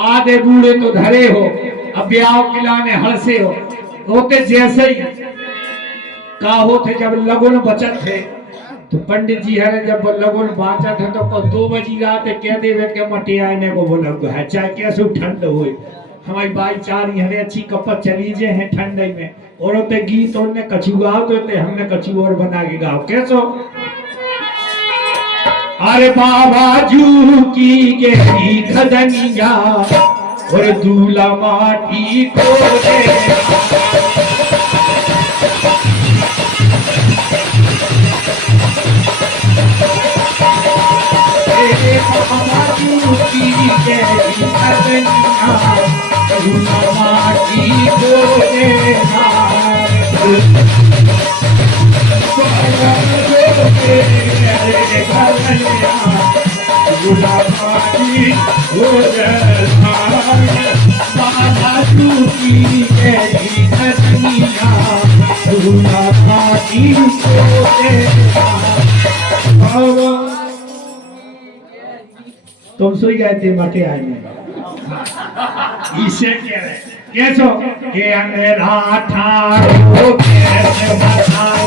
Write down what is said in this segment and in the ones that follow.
आधे बूढ़े तो धरे हो, अब ब्याह किलाने हड़से हो होते जैसे ही का होते। जब लगन बचत थे तो पंडित जी हरे जब लगन बाचा थे तो को 2 बजी रात कह देवे के मटी आने को बोला है चाहे कैसे ठंड हुई हमारी बाई चार हरे अच्छी कपत चली जे हैं ठंड में और होते गीत उनने कछुआ तो हमने कछु और बना के गाओ कैसो। अरे बाबा जू की गहरी खदनिया और दूल्हा माटी को दे बाबा जू की गहरी खदनिया दूल्हा माटी को दे गुलाबाती हो बाबा की खदनिया गुलाबाती तुम सोई गए थे मटे आए इसे कह रहे कैसो के अंधेरा ठाड़ो कैसे बताए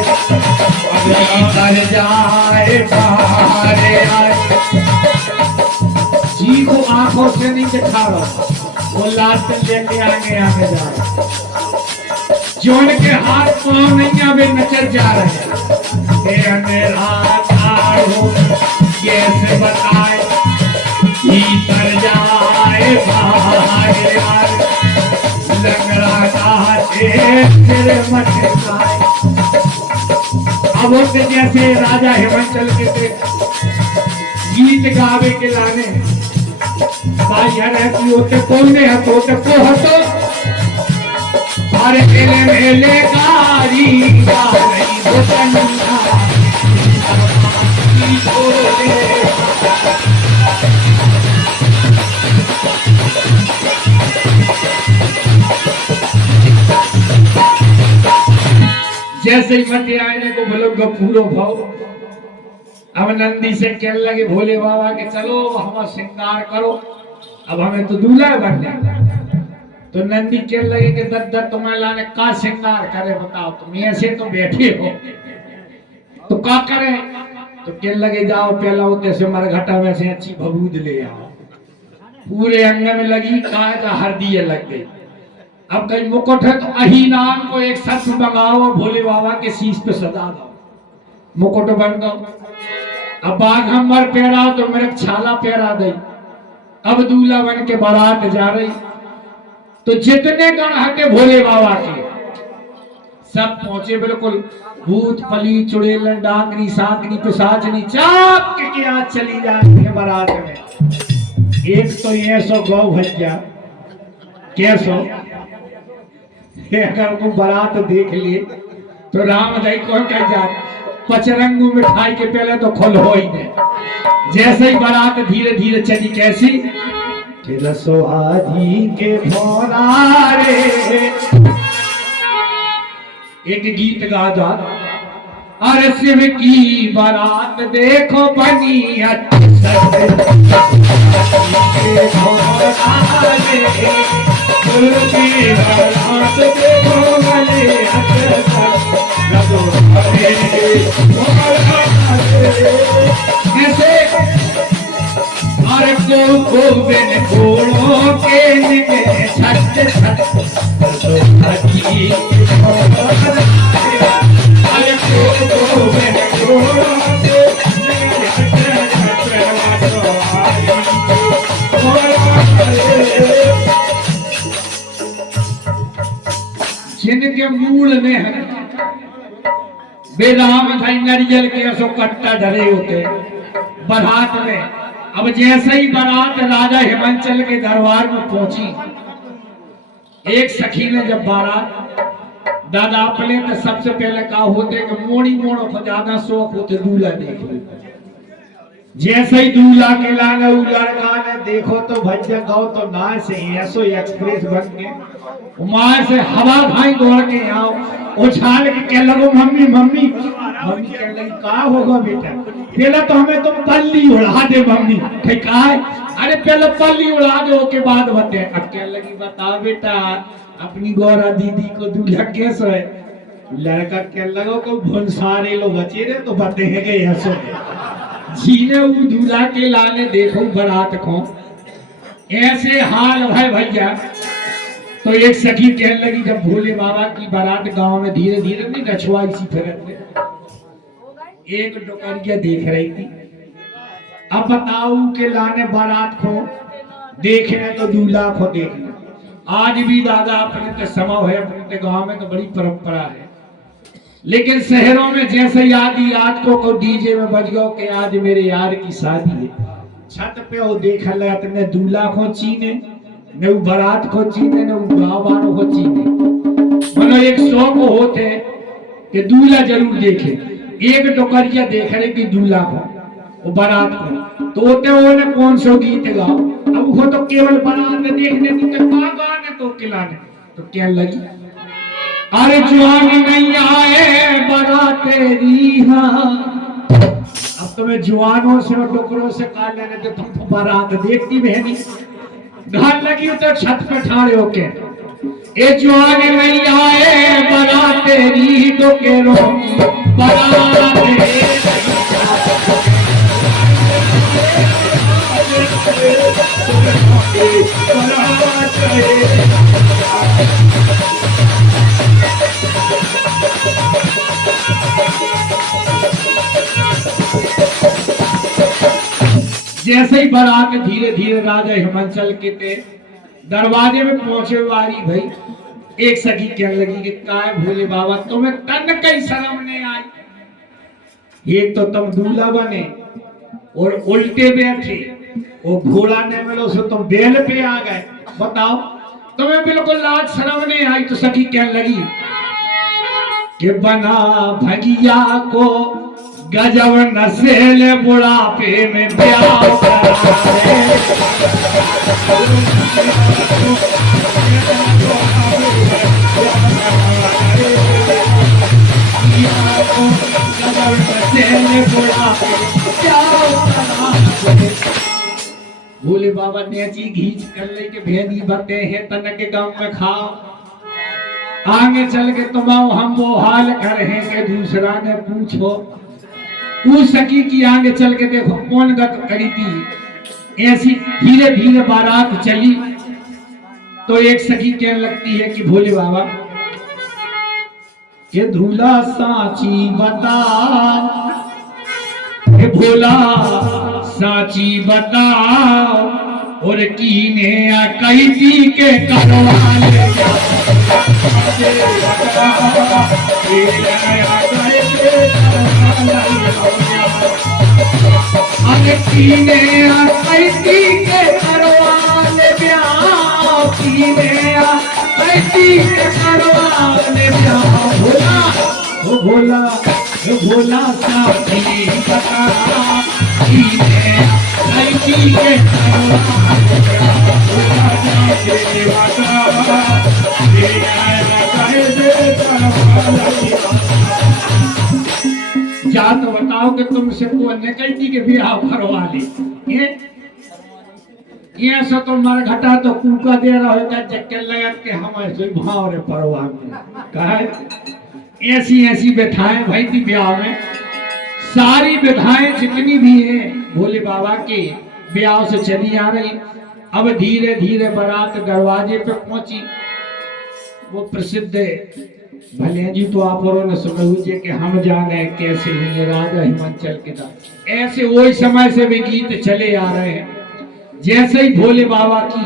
कर जाए बाहर आए जी को आंखों से नहीं दिखा रहा वो लास्ट लेके आगे आगे जा रहा जोन के हाथ पांव नहीं आवे नचर जा रहे के अंधेरा ठाड़ो कैसे बताए भीतर जाए बाहर आए लंगड़ा गाते तेरे मटकाए। अब होते जैसे राजा हिमाचल के थे गीत गावे के लाने भाई है कि होते कौने हतो होते को हतो अरे मेले मेले गारी गारी होतनिया जैसे ही मटे आने को बोलो गपूरो भाव अब नंदी से कहने लगे भोले बाबा के चलो हम श्रृंगार करो अब हमें तो दूल्हा बनने। तो नंदी कहने लगे कि दद्दा तुम्हें लाने का श्रृंगार करे बताओ तुम ऐसे तो बैठे हो तो का करे। तो कहने लगे जाओ पहला होते से मरघटा में से अच्छी भभूद ले आओ पूरे अंग में लगी का हरदी लग गई। अब कहीं मुकुट है तो अहीनान को एक सर्फ मंगाओ भोले बाबा के शीश पे सजा दो मुकुट बन दो। अब बाघम्बर पहराओ तो मेरे छाला पहरा दे। अब दूल्हा बन के बारात जा रही तो जितने गण हटे भोले बाबा के सब पहुंचे बिल्कुल भूत पली चुड़ैल डांगनी सांकनी पिशाचनी चाप के आज चली जा रही है बारात में। एक तो ये सो गौ भज्जा कैसो अगर वो बारात देख लिए तो राम दई कौन कह जा पचरंगू मिठाई के पहले तो खोल हो ही नहीं। जैसे ही बारात धीरे धीरे चली कैसी सोहाधी के भोरारे एक गीत गा जा अरे शिव की बारात देखो बनी अरे घोड़ों के छट जिनके मूल में है बेदाम भाई नारियल के ऐसो कट्टा धरे होते बारात में। अब जैसे ही बारात राजा हिमाचल के दरबार में पहुंची एक सखी ने जब बारात दादा अपने तो सबसे पहले कहा होते कि मोड़ी मोड़ो को ज्यादा शौक होते दूल्हा देख जैसे ही दूल्हा के लाने लड़का ने देखो तो भज्जा गाओ तो ना से ऐसो एक्सप्रेस बन के मां से हवा भाई दौड़ के आओ उछाल के कह लगो मम्मी मम्मी मम्मी कह लगी का होगा बेटा पहले तो हमें तो पल्ली उड़ा दे मम्मी कहा अरे पहले पल्ली उड़ा दो के बाद बते। अब क्या लगी बता बेटा अपनी गौरा दीदी को दूल्हा कैसे है? लड़का क्या लगो को भंसारे लो बचे रे तो बते है के ऐसे जीने वो दूल्हा के लाने देखो बारात को ऐसे हाल भाई भैया। तो एक सखी कहने लगी जब भोले बाबा की बारात गांव में धीरे धीरे नहीं रछुआई सी फिरत में एक डोकरिया देख रही थी। अब बताओ के लाने बारात को देखने तो दूल्हा को देखने आज भी दादा अपने तो समय है अपने गांव में तो बड़ी परंपरा है। लेकिन शहरों में जैसे याद को डीजे में बज गयो कि आज मेरे यार की शादी है। छत पे वो देख ले दूल्हा को चीने न वो बारात को चीने न वो गाँव वालों को चीने। मतलब एक शौक होते कि दूल्हा जरूर देखे। एक टोकरिया देख रहे कि दूल्हा को वो बारात को तो होते कौन सो गीत गाओ। अब वो तो केवल बारात देखने तो गाने तो खिलाने तो क्या लगी अरे जवान नहीं आए बारातेरी। हाँ अब तुम्हें जवानों से और डोकरों से काट लेने तो तुम तो बारात देखती बहनी घर लगी तो छत पे ठाड़े होके ए जवान नहीं आए बारातेरी डोकेरो बारात जैसे ही बारात धीरे धीरे राजा हिमांचल के दरवाजे में पहुंचे वाली भाई एक सखी कहने लगी कि काय भोले बाबा तुम्हें तन कई शर्म नहीं आई। एक तो तुम दूल्हा बने और उल्टे बैठे वो घोड़ा ने मिलो सो तुम बेल पे आ गए। बताओ तुम्हें बिल्कुल लाज शर्म नहीं आई। तो सखी कहने लगी कि बना भगिया को गजब नसेल बुढ़ापे में ब्याह कराए। भोले बाबा ने जी घींच कर ले के भेदी बते हैं तन के गांव में खाओ आगे चल के तुम हम वो हाल कर हैं कि दूसरा ने पूछो। उस सखी की आगे चल के देखो कौन गत करी थी। ऐसी धीरे धीरे बारात चली तो एक सखी कहने लगती है कि भोले बाबा ये दूल्हा साची बता ये भोला साची बताओ और कीने कई दी के करवाले कीने कई दी के करवाले ब्याह कीने कई दी के करवाले ब्याह भोला ओ भोला ओ भोला साची बता कीने कई दी के करवाले जा तो बताओ कि तुमसे को निकलती के ब्याह करवा ले। ये सो तो मर घटा तो कूका दे रहा होता चक्कर लगा के हम ऐसे भाव रे परवा में कहे ऐसी ऐसी व्यथाएं भाई थी ब्याह में। सारी व्यथाएं जितनी भी हैं भोले बाबा के ब्याह से चली आ रही। अब धीरे धीरे बारात दरवाजे पे पहुंची। वो प्रसिद्ध भले जी तो आप लोगों ने सुना हुई कि हम जाने कैसे हुए राजा हिमांचल के दास। ऐसे वही समय से भी गीत चले आ रहे हैं। जैसे ही भोले बाबा की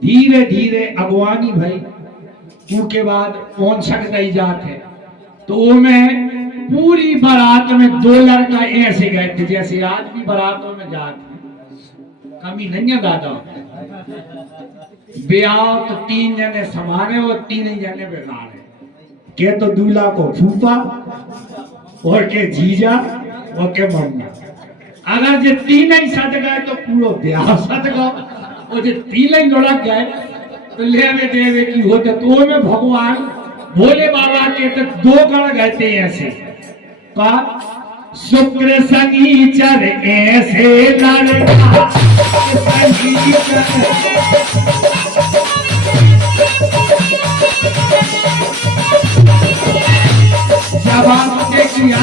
धीरे धीरे अगवानी भई उनके बाद पहुंचक नहीं जाते तो में पूरी बारात में दो लड़का ऐसे गए थे जैसे आज भी बारातों में जाते कमी नहीं है दादा। ब्याह तो 3 जने समाने और 3 जने बेकार है के तो दूल्हा को फूफा और के जीजा और के मम्मा। अगर जे 3 ही सद गए तो पूरा ब्याह सद गो और जे 3 ही लड़क गए तो लेवे देवे की होते तो में भगवान भोले बाबा के तो 2 गण गए थे ऐसे का शुक्र शनिचर ऐसे लड़का जब आपने किया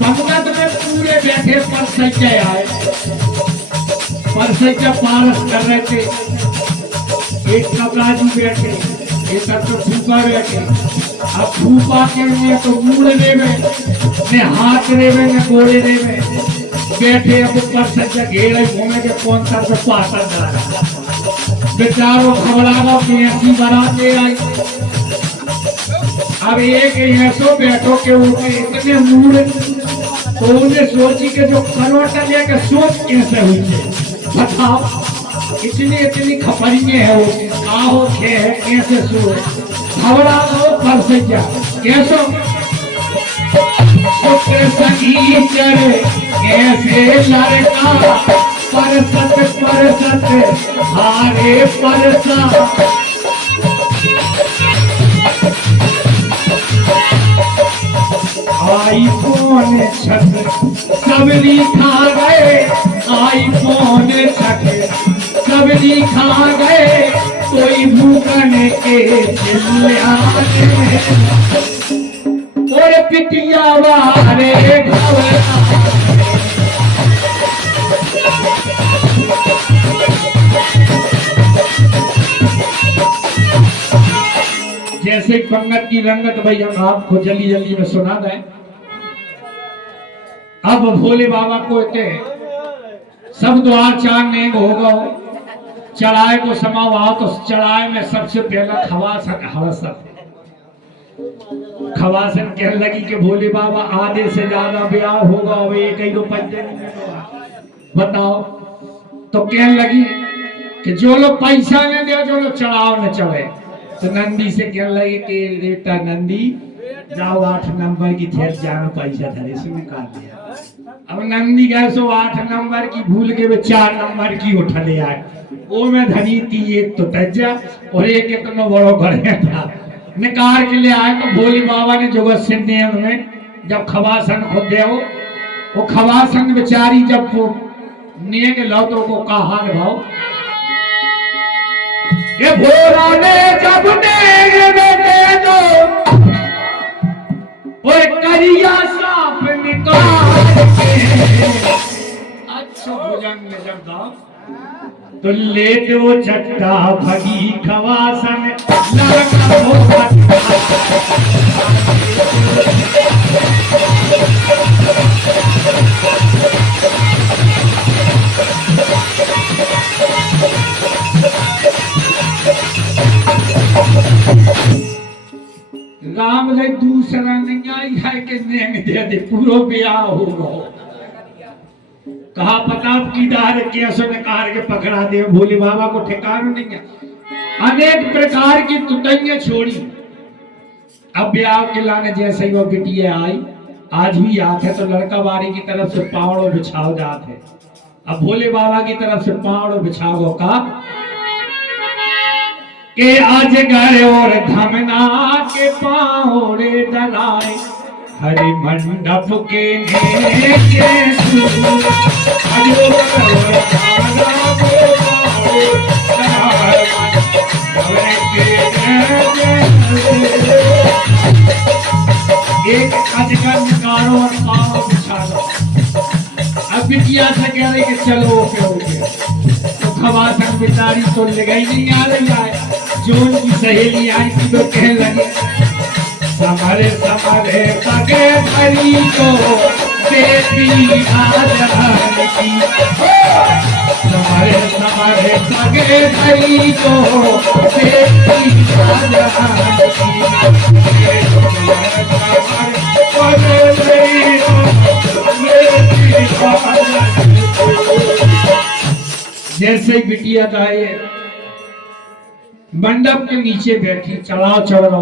पंगत में पूरे बैठे पर सज्जा आए, पर सज्जा पारस कर रहे थे। एक कबराजी बैठे, एक तो फूफा बैठे। अब फूफा के लिए तो मुड़ने में ने हाथ रे में ने गोड़े रे में बैठे। अब ऊपर सज्जा घेरे घूमे के कौन सा से पाता जा बेचारो खबरागा कि ऐसी बनाते आई। अब एक ऐसो बैठो के ऊपर इतने मुड़ तो उन्हें सोची के जो करोटा लेके सोच कैसे हुई है बताओ। इतनी खपरिये है वो का होते है कैसे सोच खबरा दो पर से क्या कैसो शुक्र सनीचर कैसे लड़का परसत हारे परसा। आईफोन 6 सबरी खा गए, आईफोन 6 सबरी खा गए। कोई भूखने के और पिटिया वारे जैसे पंगत की रंगत भाई हम आपको जल्दी जल्दी में सुना दें। अब भोले बाबा को सब द्वार चार नेग हो गए। चढ़ाए को समावा तो चढ़ाए में सबसे पहला खवासन हवसन खवासन कहने लगी कि भोले बाबा आधे से ज्यादा ब्याह होगा अब एक ही 2 पंजन बताओ। तो कहने लगी कि जो लोग पैसा न दे जो लोग चढ़ाओ न चढ़े। तो नंदी से कहने लगी कि बेटा नंदी जाओ 8 नंबर की थेर जानो पैसा धरे से निकाल दिया। अब नंदी गए सो 8 नंबर की भूल के वे 4 नंबर की उठा ले आए। वो में धनी थी एक तो तज्जा और एक इतना बड़ो घर था। निकाल के ले आए तो भोले बाबा ने जोगत सिंह में जब खवासन खुद दे वो खवासन बेचारी जब वो नेग लौटो को कहा भाव ये भोला ने जब नेग दे दो और करिया सांप निकाल के अच्छा भोजन में जब दाओ तो ले दो चट्टा भगी खवासन लगा हो राम ले दूसरा नहीं आई है कि नेंग दे दे पूरा ब्याह होगा। कहा प्रताप की दार कैसे निकाल के पकड़ा दे। भोले बाबा को ठिकाना नहीं है। अनेक प्रकार की तुतैया छोड़ी। अब ब्याह के लाने जैसे ही वो बिटिया आई आज भी आते तो लड़का बारी की तरफ से पावड़ो बिछाओ जाते। अब भोले बाबा की तरफ से पावड़ो बिछाओ का के आज घर और धमना के पावड़े डलाए हरि मंडप के एक अजगर निकालो और पाँव बिछा दो। अब बिटिया से कह रही कि चलो ओके हो गया। तो खवासन बेचारी तो लगाई नहीं आ रही है। जो उनकी सहेली आई थी तो कहने लगी समरे समरे पगे भरी को बेटी आजान की समरे समरे पगे भरी को बेटी आजान की। जैसे ही बिटिया गाये मंडप के नीचे बैठी चढ़ाव चढ़ रहा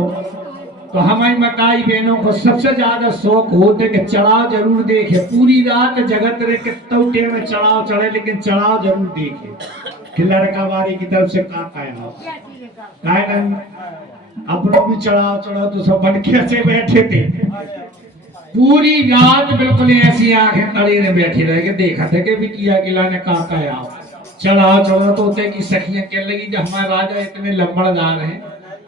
तो हमारी मताई बहनों को सबसे ज्यादा शौक होते कि चढ़ाव जरूर देखे। पूरी रात जगत रहे के तौटे में चढ़ाव चढ़े लेकिन चढ़ाव जरूर देखे कि लड़का वारी की तरफ से का अपनों भी चढ़ाव चढ़ाओ तो सब बनके से बैठे थे। पूरी रात बिल्कुल ऐसी आंखें तड़ी ने बैठी रह के देखा थे कि बिटिया किला ने कहा आओ चढ़ाओ चढ़ो तो होते की सखियां कह लगी जब हमारे राजा इतने लंबड़दार हैं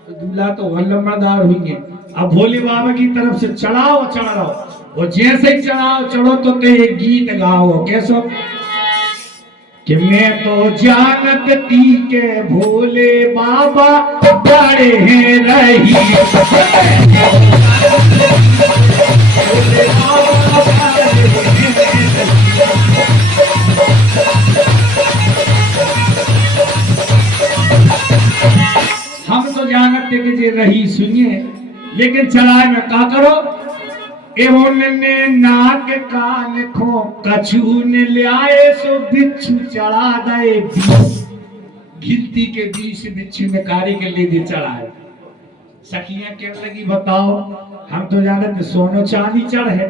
तो दूल्हा तो और लंबड़दार होंगे। अब भोले बाबा की तरफ से चढ़ाओ चढ़ रहा हो और जैसे ही चढ़ाओ चढ़ो तो एक गीत गाओ कैसो कि मैं तो जानत थी के भोले बाबा बड़े हैं रही हम तो जानत थे कि जे रही सुनिए लेकिन चलाए में का करो एवं ने नाक कान खो कछू ने लियाए सो बिच्छू चढ़ा दे गिनती के 20 बिच्छू ने कारी के ले दे चढ़ाए। सखियां कहने लगी बताओ हम तो जानते सोनो चांदी चढ़ है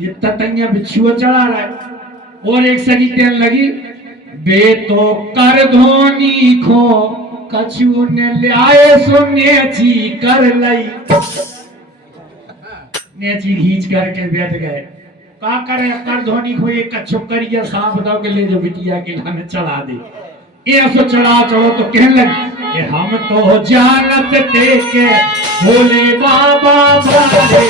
ये ततैया बिच्छू चढ़ा रहा है। और एक सखी कहने लगी बे तो कर धोनी खो कछू ने लियाए सो नेची कर लई नेची खींच करके बैठ गए का करे कर धोनी को एक कच्छो करिया सांप बताओ के ले जो बिटिया के लाने चढ़ा दे ये सो चढ़ा चढ़ो तो कहने लगे कि हम तो जानत थे के भोले बाबा बड़े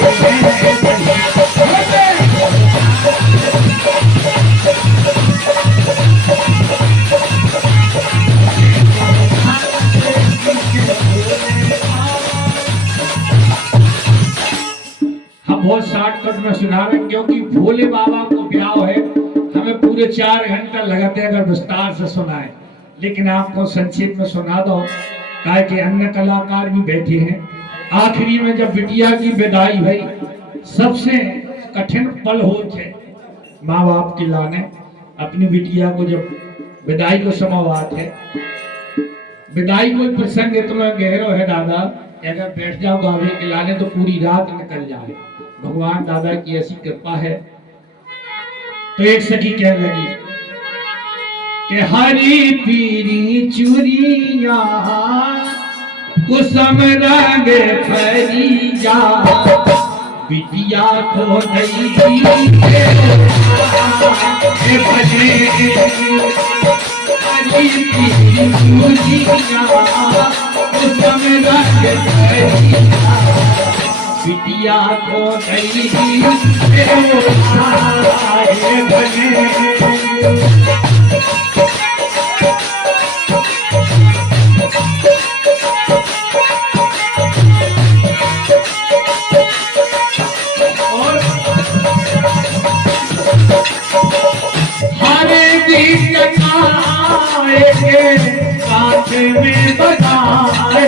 बहुत शॉर्टकट में सुना रहे क्योंकि भोले बाबा को ब्याह है हमें पूरे 4 घंटा लगाते अगर विस्तार से सुनाए लेकिन आपको संक्षेप में सुना दो कहा कि अन्य कलाकार भी बैठे हैं। आखिरी में जब बिटिया की विदाई हुई सबसे कठिन पल हो थे माँ बाप की लाने अपनी बिटिया को जब विदाई को समावात है विदाई कोई प्रसंग इतना गहरा है दादा अगर बैठ जाओ गावे के लाने तो पूरी रात निकल जाए भगवान दादा की ऐसी कृपा है। तो एक सखी कहने लगी कि हरी पीरी चूड़िया कुसुम रंग फरीजा बिटिया को दई हरी पीरी चूड़िया कुसुम रंग फरीजा बिटिया को दई हरे गीत गाए के साथ में बजाए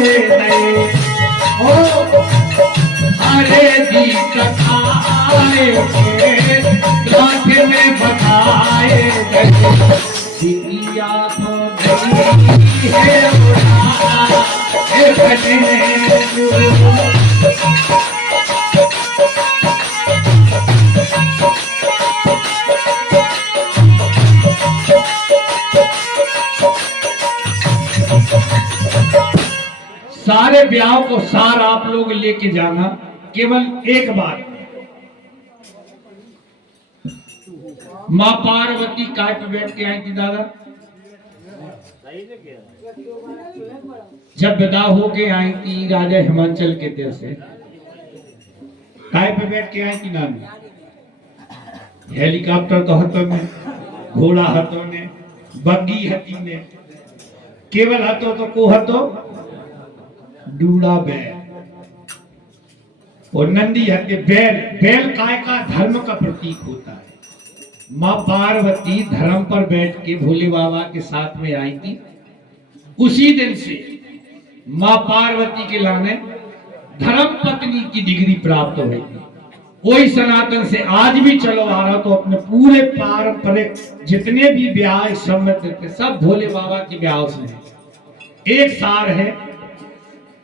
हरे गीत गाए के साथ में बजाए दिया तो गई है सारे ब्याह को सार आप लोग लेके जाना केवल एक बार माँ पार्वती काय पे बैठ के आई थी दादा जब विदा होके आई थी राजा हिमाचल के देश से काय पे बैठ के आई थी नानी हेलीकॉप्टर तो हाथों में घोड़ा हाथों ने बग्गी हती ने केवल हाथों तो को हाथों डूड़ा बैल और नंदी हत्या बैल बैल काय का धर्म का प्रतीक होता है। माँ पार्वती धर्म पर बैठ के भोले बाबा के साथ में आई थी उसी दिन से माँ पार्वती के लाने धर्म पत्नी की डिग्री प्राप्त हुई थी। वही सनातन से आज भी चलो आ रहा तो अपने पूरे पारंपरिक जितने भी ब्याह सम्मत थे सब भोले बाबा के ब्याह से है। एक सार है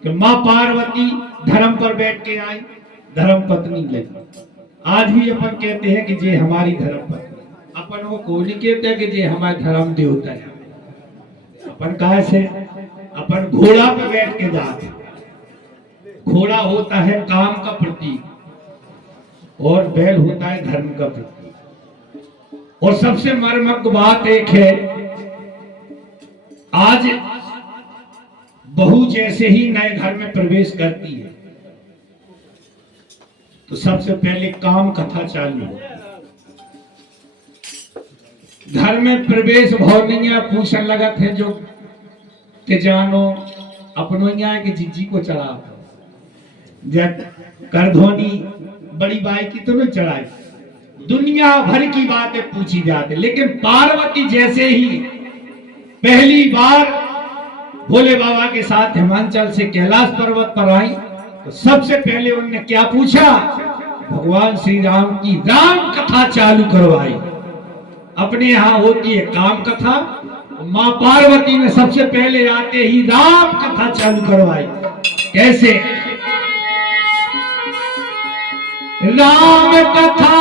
कि माँ पार्वती धर्म पर बैठ के आई धर्म पत्नी लगी। आज भी अपन कहते हैं कि जे हमारी धर्म पत्नी अपन वो को नहीं कहते कि जे हमारे धर्म देवता है। अपन कहा से अपन घोड़ा पे बैठ के जाते घोड़ा होता है काम का प्रतीक और बैल होता है धर्म का प्रतीक। और सबसे मर्मक बात एक है, आज बहू जैसे ही नए घर में प्रवेश करती है तो सबसे पहले काम कथा चालू है। घर में प्रवेश भौनिया पूछने लगा थे जो के जानो अपनो यहाँ के जिज्जी को चढ़ा जब करधोनी बड़ी बाई की तो नहीं चढ़ाई, दुनिया भर की बातें पूछी जाती, लेकिन पार्वती जैसे ही पहली बार भोले बाबा के साथ हिमाचल से कैलाश पर्वत पर आई तो सबसे पहले उन्होंने क्या पूछा, भगवान श्री राम की राम कथा चालू करवाई। अपने यहाँ होती है काम कथा, माँ पार्वती ने सबसे पहले आते ही राम कथा चालू करवाई। कैसे? राम कथा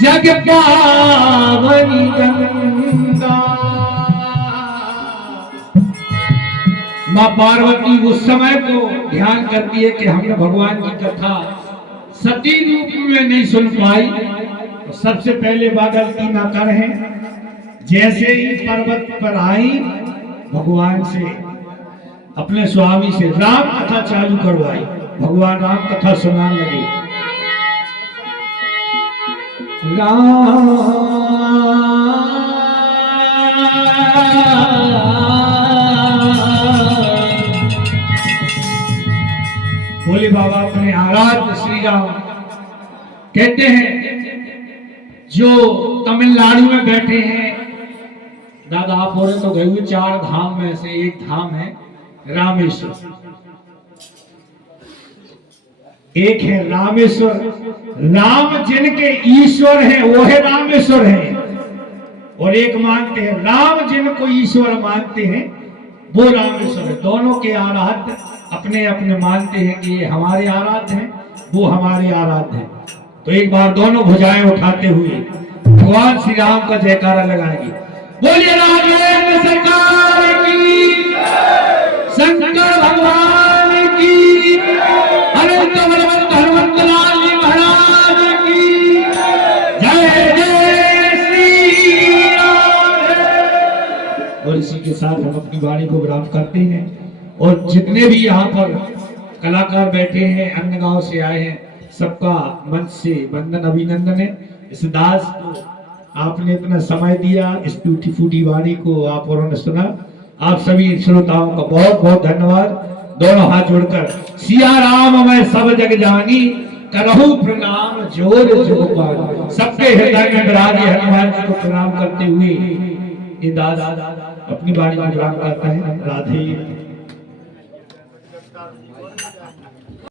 जग पावनी गंगा। माँ पार्वती उस समय को ध्यान करती है कि हमने भगवान की कथा सती रूप में नहीं सुन पाई, तो सबसे पहले गलती ना करें, जैसे ही पर्वत पर आई भगवान से अपने स्वामी से राम कथा चालू करवाई, भगवान राम कथा सुनाने लगे। राम भोले बाबा अपने आराध्य श्री राम कहते हैं, जो तमिलनाडु में बैठे हैं, दादा आप बोले तो गए हुए 4 धाम में से एक धाम है रामेश्वर। एक है रामेश्वर, राम जिनके ईश्वर है वो है रामेश्वर है, और एक मानते हैं राम जिनको ईश्वर मानते हैं वो रामेश्वर है। दोनों के आराध्य अपने अपने मानते हैं कि ये हमारे आराध्य हैं, वो हमारे आराध्य हैं। तो एक बार दोनों भुजाएं उठाते हुए भगवान श्री राम का जयकारा लगाएंगे। बोलिए राजेंद्र सरकार की, शंकर भगवान की, अनंत बलवंत हनुमंत लाल जी महाराज की जय जय श्री राम। और इसी के साथ हम अपनी वाणी को विराम करते हैं। और जितने भी यहाँ पर कलाकार बैठे हैं, अन्य गांव से आए हैं, सबका मंच से वंदन अभिनंदन है। इस दास को आपने इतना समय दिया, इस टूटी फूटी वाणी को आप और ने सुना, आप सभी श्रोताओं का बहुत बहुत धन्यवाद। दोनों हाथ जोड़कर सिया राम मैं सब जग जानी, करहु प्रणाम जोर जोर। सबके हृदय में विराजे हनुमान जी को प्रणाम करते हुए ये दास अपनी वाणी को विराम करता है। राधे